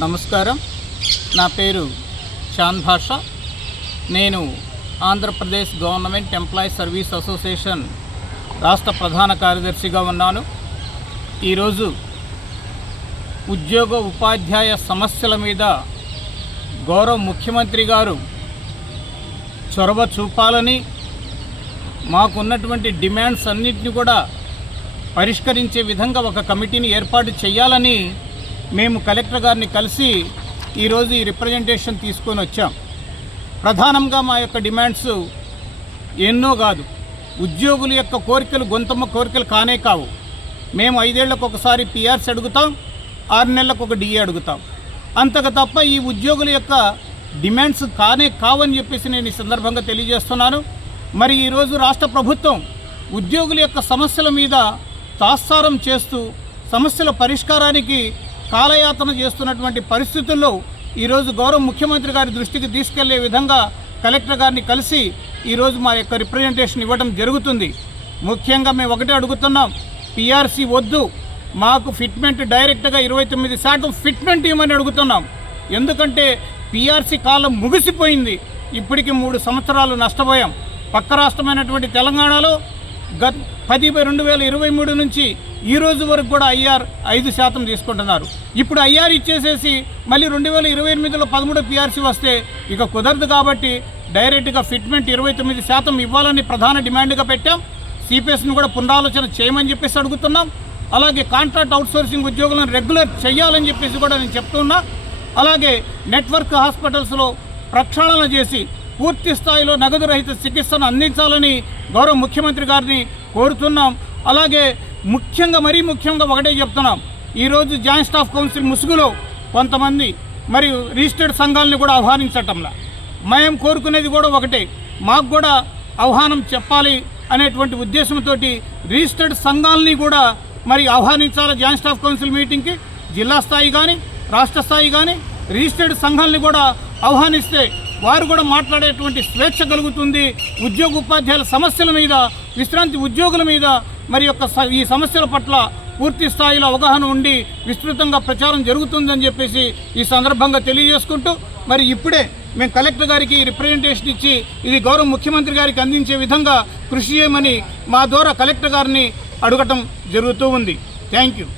నమస్కారం. నా పేరు చాంద్ భాషా. నేను Andhra Pradesh government employees service association రాష్ట్ర ప్రధాన కార్యదర్శిగా ఉన్నాను. ఈరోజు ఉద్యోగ ఉపాధ్యాయ సమస్యల మీద గౌరవ ముఖ్యమంత్రి గారు చొరవ చూపాలని, మాకున్నటువంటి డిమాండ్స్ అన్నింటినీ కూడా పరిష్కరించే విధంగా ఒక కమిటీని ఏర్పాటు చేయాలని మేము కలెక్టర్ గారిని కలిసి ఈరోజు ఈ రిప్రజెంటేషన్ తీసుకొని వచ్చాం. ప్రధానంగా మా యొక్క డిమాండ్స్ ఎన్నో కాదు. ఉద్యోగుల యొక్క కోరికలు గొంతమ్మ కోరికలు కానే కావు. మేము 5 ఏళ్లకు ఒకసారి పిఆర్సీ అడుగుతాం, 6 నెలలకు ఒక డిఏ అడుగుతాం. అంతకు తప్ప ఈ ఉద్యోగుల యొక్క డిమాండ్స్ కానే కావని చెప్పేసి నేను ఈ సందర్భంగా తెలియజేస్తున్నాను. మరి ఈరోజు రాష్ట్ర ప్రభుత్వం ఉద్యోగుల యొక్క సమస్యల మీద తాత్సారం చేస్తూ సమస్యల పరిష్కారానికి కాలయాతన చేస్తున్నటువంటి పరిస్థితుల్లో ఈరోజు గౌరవ ముఖ్యమంత్రి గారి దృష్టికి తీసుకెళ్లే విధంగా కలెక్టర్ గారిని కలిసి ఈరోజు మా యొక్క రిప్రజెంటేషన్ ఇవ్వడం జరుగుతుంది. ముఖ్యంగా మేము ఒకటే అడుగుతున్నాం, పిఆర్సీ వద్దు, మాకు ఫిట్మెంట్ డైరెక్ట్గా 29% ఫిట్మెంట్ ఇవ్వమని అడుగుతున్నాం. ఎందుకంటే పిఆర్సీ కాలం ముగిసిపోయింది. ఇప్పటికి 3 సంవత్సరాలు నష్టపోయాం. పక్క రాష్ట్రమైనటువంటి తెలంగాణలో 10/2023 నుంచి ఈ రోజు వరకు కూడా ఐఆర్ 5% తీసుకుంటున్నారు. ఇప్పుడు ఐఆర్ ఇచ్చేసేసి మళ్ళీ 2028లో 13 పిఆర్సీ వస్తే ఇక కుదరదు. కాబట్టి డైరెక్ట్గా ఫిట్మెంట్ 29% ఇవ్వాలని ప్రధాన డిమాండ్గా పెట్టాం. సిపిఎస్ని కూడా పునరాలోచన చేయమని చెప్పేసి అడుగుతున్నాం. అలాగే కాంట్రాక్ట్ అవుట్సోర్సింగ్ ఉద్యోగులను రెగ్యులర్ చేయాలని చెప్పేసి కూడా నేను చెప్తున్నా. అలాగే నెట్వర్క్ హాస్పిటల్స్లో ప్రక్షాళన చేసి పూర్తి స్థాయిలో నగదు రహిత చికిత్సను అందించాలని గౌరవ ముఖ్యమంత్రి గారిని కోరుతున్నాం. అలాగే మరీ ముఖ్యంగా ఒకటే చెప్తున్నాం, ఈరోజు జాయింట్ స్టాఫ్ కౌన్సిల్ ముసుగులో కొంతమంది మరియు రిజిస్టర్డ్ సంఘాలని కూడా ఆహ్వానించటంలా. మేము కోరుకునేది కూడా ఒకటే, మాకు కూడా ఆహ్వానం చెప్పాలి అనేటువంటి ఉద్దేశంతో రిజిస్టర్డ్ సంఘాలని కూడా మరి ఆహ్వానించాలి. జాయింట్ స్టాఫ్ కౌన్సిల్ మీటింగ్కి జిల్లా స్థాయి కానీ రాష్ట్ర స్థాయి కానీ రిజిస్టర్డ్ సంఘాలని కూడా ఆహ్వానిస్తే వారు కూడా మాట్లాడేటువంటి స్వేచ్ఛ కలుగుతుంది. ఉద్యోగ ఉపాధ్యాయుల సమస్యల మీద, విశ్రాంతి ఉద్యోగుల మీద మరి ఈ సమస్యల పట్ల పూర్తి స్థాయిలో అవగాహన ఉండి విస్తృతంగా ప్రచారం జరుగుతుందని చెప్పేసి ఈ సందర్భంగా తెలియజేసుకుంటూ, మరి ఇప్పుడే మేము కలెక్టర్ గారికి రిప్రజెంటేషన్ ఇచ్చి ఇది గౌరవ ముఖ్యమంత్రి గారికి అందించే విధంగా కృషి చేయమని మా ద్వారా కలెక్టర్ గారిని అడగటం జరుగుతూ ఉంది. Thank you.